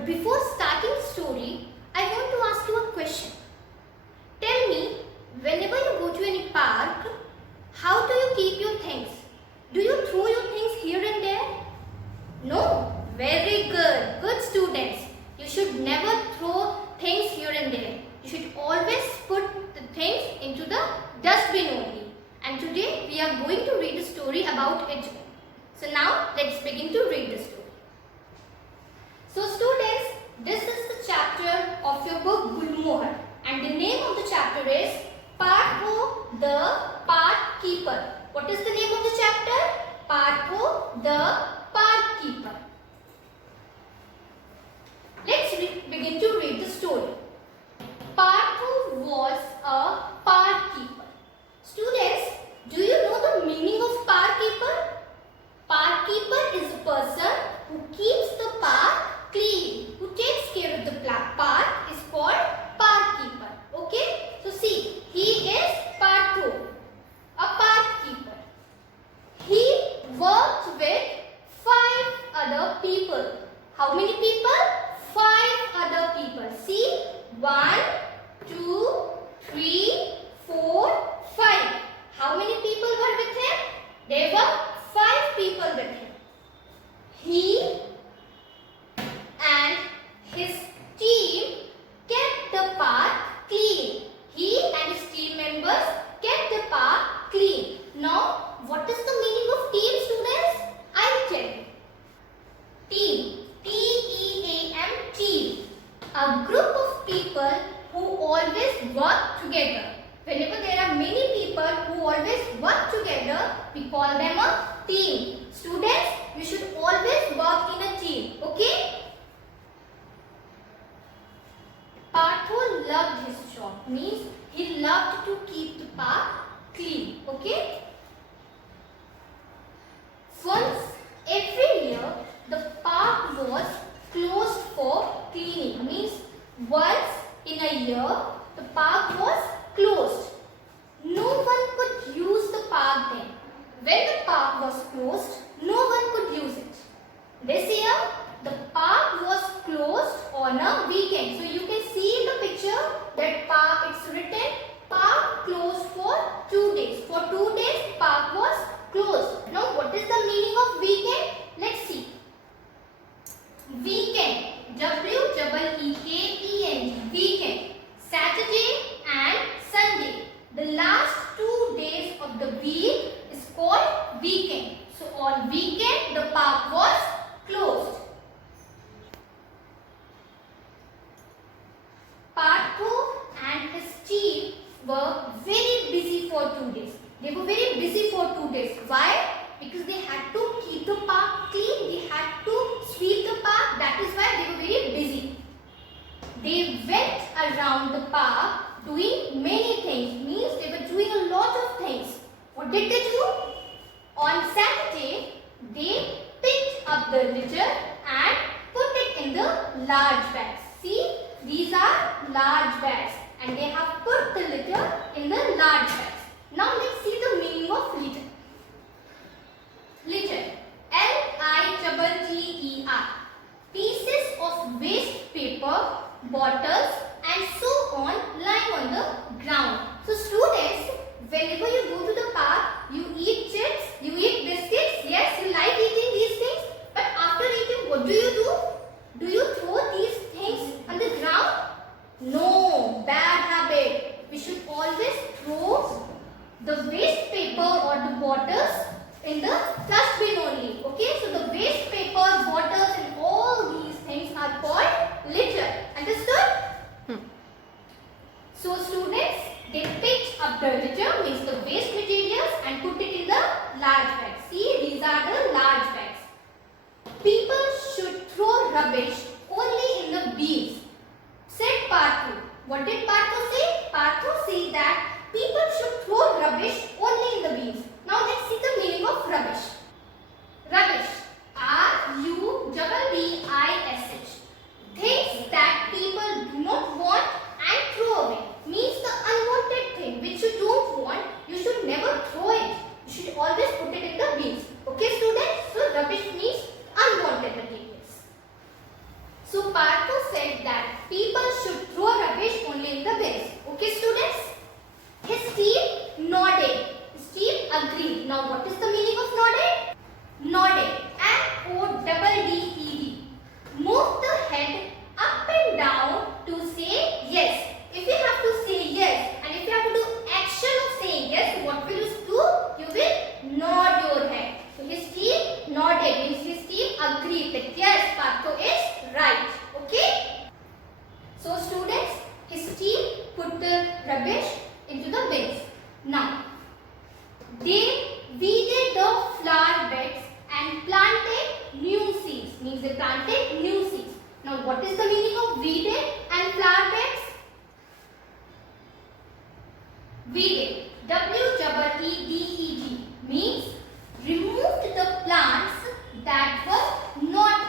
But before starting the story, I want to ask you a question. Tell me, whenever you go to any park, how do you keep your things? Do you throw your things here and there? No? Very good. Good students. You should never throw things here and there. You should always put the things into the dustbin only. And today we are going to read a story about it. So now let's begin to read the story. So students, this is the chapter of your book Gulmohar, and the name of the chapter is Partho the Park Keeper. What is the name of the chapter? Partho the Park Keeper. Let's begin to read the story. Partho was a park keeper. Students, do you know the meaning of park keeper? Park keeper is a person who keeps the park clean, who takes care of the park is called park keeper. Okay? So see, he is Partho, a park keeper. He worked with 5 other people. How many people? 5 other people. See, 1, 2, 3, 4, 5. How many people were with him? There were 5 people with him. He and his team kept the park clean. He and his team members kept the park clean. Now, what is the meaning of team, students? I will tell you. Team. T-E-A-M, team. A group of people who always work together. Whenever there are many people who always work together, we call them a team. Students, you should always work in a team. Okay? Partho loved his job. Means he loved to keep the park clean. Okay? Once every year, the park was closed for cleaning. Means once in a year, the park was closed. No one could use the park then. When the park was closed, no one could use it. This year, the park was closed on a weekend. So you can see in the picture that park, it's written park closed for 2 days. For 2 days, park was closed. Now, what is the meaning of weekend? Let's see. Weekend. W-E-E-K-E-N-D. Weekend. Saturday and Sunday. The last 2 days of the week is called weekend. So on weekend the park was closed. Partho and his team were very busy for 2 days. They were very busy for 2 days. Why? Because they had to keep the park clean. They had to sweep the park. That is why they were very busy. They went around the park doing many things. Means they were doing a lot of things. What did they do? On Saturday, they picked up the litter and put it in the large bags. See, these are large bags and they have put the litter in the large bags. Now let's see the meaning of litter. Litter. L-I-T-T-E-R. Pieces of waste paper, bottles and so on lying on the ground. So students, whenever you go to the park, you eat chips, you eat biscuits. Yes, you like eating these things. But after eating, what do? Do you throw these things on the ground? No, bad habit. We should always throw the waste paper or the bottles in the dustbin only. Okay, so the waste papers, bottles and all these things are called litter. Understood? So students, they picked up the litter, means the waste materials, and put it in the large bags. See, these are the large bags. People should throw So Partho said that people should throw rubbish only in the bins. Okay, students? His team nodded. His team agreed. Now what is the meaning of nodded? Nodded. N-O-D-D-E-D. Move the head up and down to say yes. If you have to say yes and if you have to do action of saying yes, what will you do? You will nod your head. So his team nodded, means his team agreed that yes, Partho is right. Okay? So students, his team put the rubbish into the bins. Now, they weeded the flower beds and planted new seeds. Means they planted new seeds. Now, what is the meaning of weeded and flower beds? Weeded, W-E-E-D, means removed the plants that were not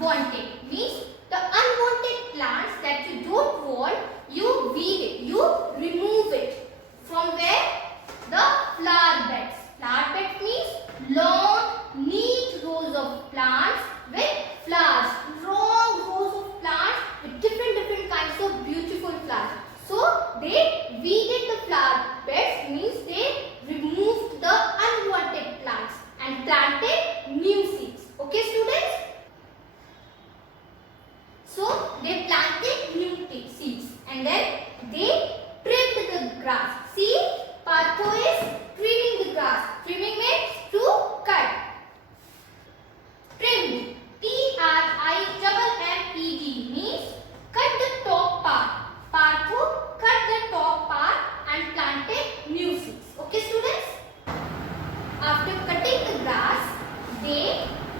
wanted. Means the unwanted plants that you don't want, you weed it, you remove it. From where? The flower beds. Flower beds means long, neat rows of plants with flowers. Long rows of plants with different kinds of beautiful flowers. So they weeded the flower beds, means they removed the unwanted plants and planted new seeds. Okay, students? So they planted new seeds and then they trimmed the grass. See, Partho is trimming the grass. Trimming means to cut. Trimmed, T-R-I-M-M-E-D, means cut the top part. Partho cut the top part and planted new seeds. Okay, students? After cutting the grass, they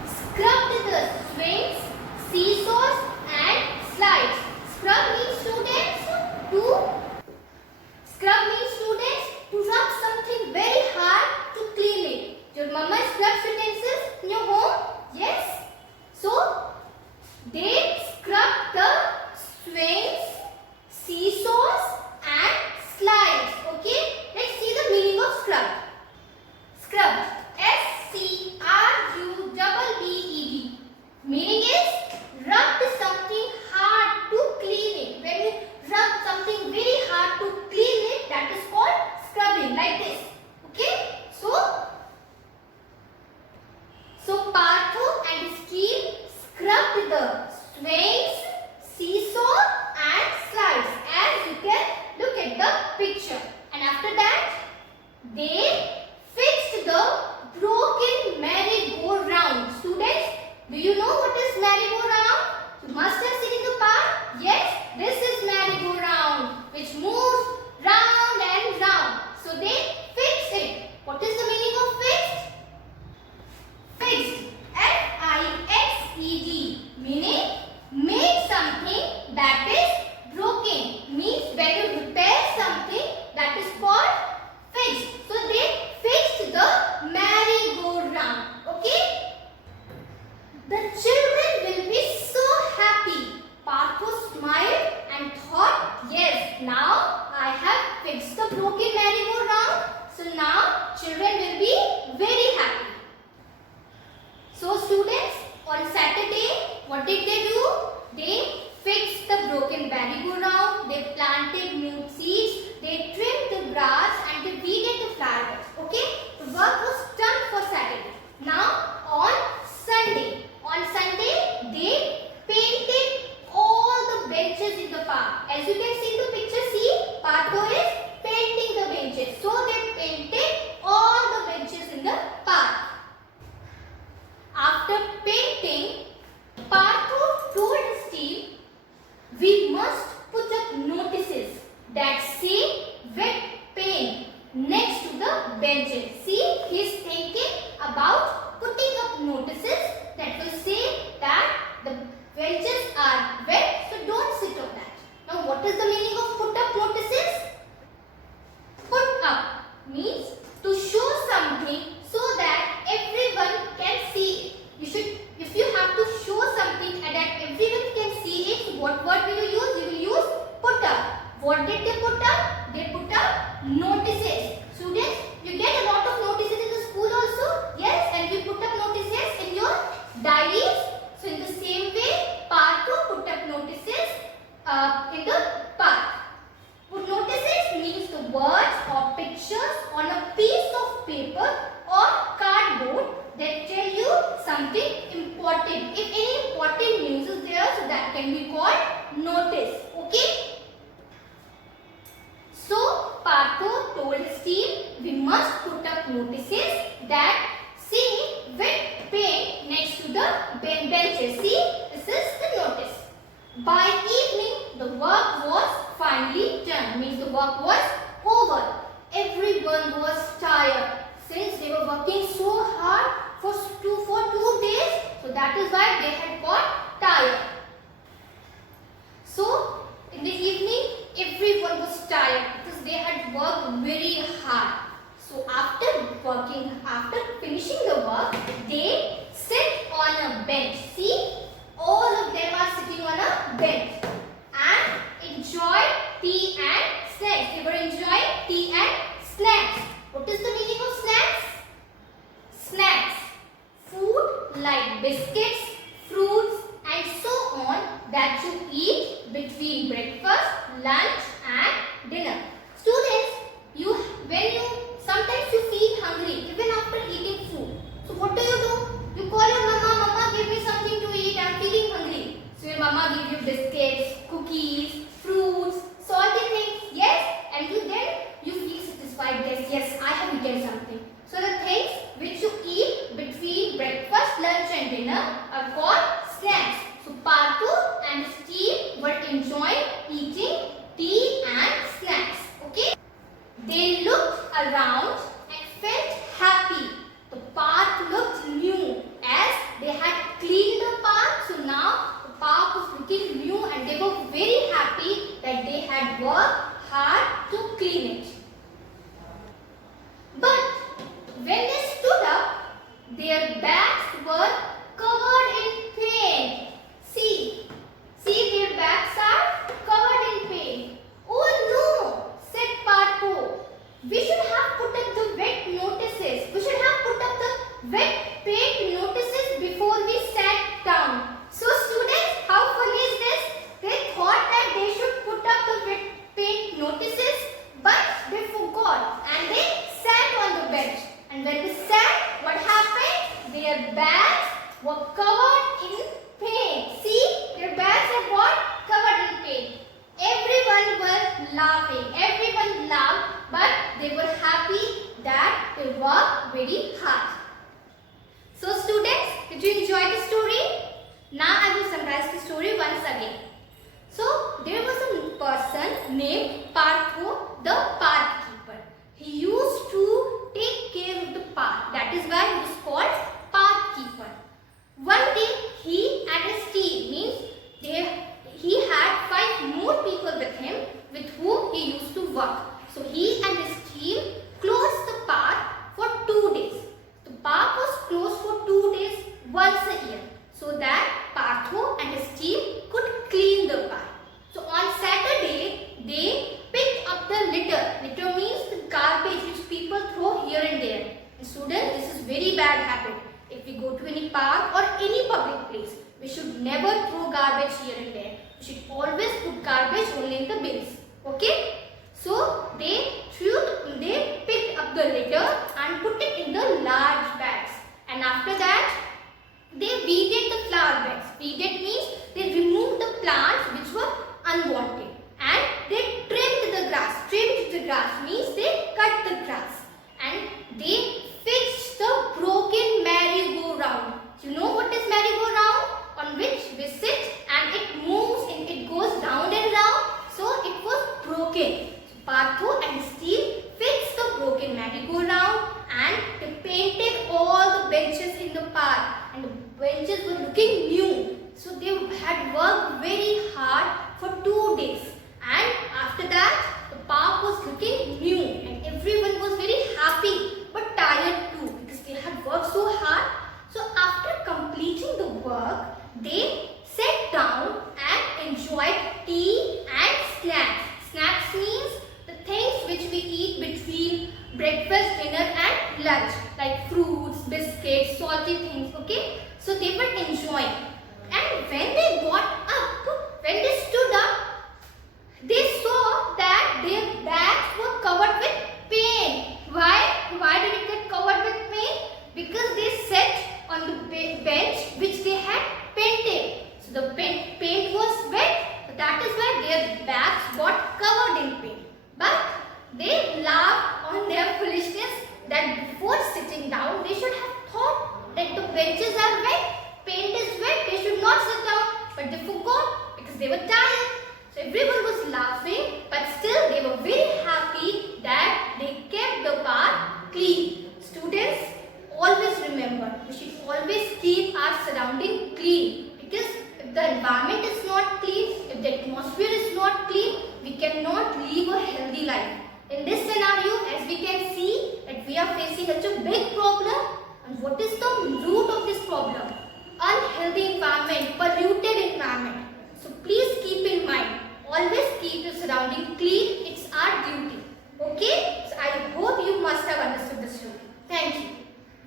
scrubbed the swings, seesaws and slides. Scrub means students to rub something very hard to clean it. Your mama scrubs utensils in your home? Yes? So, they scrub the swings, seesaws and slides. Okay? Let's see the meaning of scrub. Scrub, S-C-R-U-B-B-E-D. Meaning is rubbed something hard to clean it. When you rub something very hard to clean it, that is called scrubbing, like this. Okay? So Partho and his team scrubbed the swings, seesaw and slides, as you can look at the picture. And after that, they fixed the broken merry-go-round. Students, do you know what is merry-go-round? You must have seen in the park. Yes, this is merry-go-round, which moves round and round. So they fixed it. What is the meaning of fixed? Fixed, F-I-X-E-D, meaning make something that is broken. Means when you repair something, that is called fixed. So they fixed the merry-go-round. Okay? The children will be so happy. Partho smiled and thought, yes, now I have fixed the broken merry-go-round. So now children will be very happy. So students, on Saturday, what did they do? They fixed the broken merry-go-round, they planted new seeds, they trimmed the grass and they weeded the flower beds. Okay? The work was done for Saturday. Now on Sunday, they painted all the benches in the park. As you can see in the picture, see, Partho is painting the benches. So they painted all the benches in the park. After painting, Partho told his team, we must put up notices that say wet paint next to the benches. See, he is thinking about putting up notices that will say that the benches are wet, so don't sit on that. Now, what is the meaning of put up notices? Put up means to show something so that everyone can see it. If you have to show something and that everyone can see it, what word will you use? You will use put up. What did they put up? They put up notices. Students, you get a lot of notices in the school also? Yes, and you put up notices in your diaries. So in the same way, Partho put up be called notice. Okay. So Partho told his team, we must put up notices that see wet paint next to the benches. See, this is the notice. By evening, the work was finally done. Means the work was over. Everyone was tired since they were working so hard for 2 days. So that is why they had got tired. So in the evening, everyone was tired because they had worked very hard. So after finishing the work, they sit on a bench. See, all of them are sitting on a bench and enjoy tea and snacks. They were enjoying tea and snacks. What is the meaning of snacks? Snacks. Food like biscuits, fruits and so on that you eat between breakfast, lunch and dinner. Students, sometimes you feel hungry even after eating food. So what do? You call your mama, give me something to eat, I'm feeling hungry. So your mama gives you biscuits, cookies, fruits, salty things, yes, and you feel satisfied, yes, I have eaten something. So the things which you eat between breakfast, lunch and dinner are called snacks. So Partho and his team were enjoying eating tea and snacks. Okay. They looked around and felt happy. The park looked new as they had cleaned the park. So now the park was looking new and they were very happy that they had worked hard to clean it. But when they stood up, their backs were covered in paint. See, their backs are covered in paint. Oh no, said Partho. We should have put up the wet notices. We should have put up the wet paint notices before we sat down. So students, how funny is this? They thought that they should put up the wet paint notices, but they forgot and they sat on the bench. And when they sat, what happened? Their bags were covered in paint. See, their bags are what? Covered in paint. Everyone was laughing. Everyone laughed, but they were happy that they worked very hard. So students, did you enjoy the story? Now I will summarize the story once again. So there was a person named Partho, the park keeper. He used to take care of the park. That is why he was called park keeper. One day he and his team, means he had 5 more people with him with whom he used to work. So he and his team closed the park for 2 days. The park was closed for 2 days once a year so that Partho and his team could clean the park. So on Saturday they picked up the litter. Litter means the garbage which people throw here and there. And students, this is very bad habit. If we go to any park or any public place, we should never throw garbage here and there. We should always put garbage only in the bins. Okay? So they picked up the litter and put it in the large bags. And after that, they weeded the flower beds. Weeded means they removed the plants which were unwanted. And they trimmed the grass. Trimmed the grass means they cut the grass. And they fixed the broken merry-go-round. You know what is merry-go-round? On which we sit and it moves and it goes round and round. So it was broken. So Partho and his team fixed the broken merry-go-round and they painted all the benches in the park. And the benches were looking new. So they had worked very hard for 2 days. And after that, the park was looking new and everyone was very happy but tired too because they had worked so hard. So after completing the work, they sat down and enjoyed tea and snacks. Snacks means the things which we eat between breakfast, dinner and lunch, like fruits, biscuits, salty things. Okay, so they were enjoying. And when they got up, when they stood up, they saw that their bags were covered with paint. Why did it get covered with paint? Because they sat on the bench which they had painted. So the paint was were tired. So everyone was laughing, but still they were very happy that they kept the park clean. Students, always remember, we should always keep our surrounding clean, because if the environment is not clean, if the atmosphere is not clean, we cannot live a healthy life. In this scenario, as we can see that we are facing such a big problem, and what is the root of this problem? Unhealthy environment, polluted environment. So please keep in mind, always keep your surrounding clean. It's our duty. Okay? So I hope you must have understood the story. Thank you.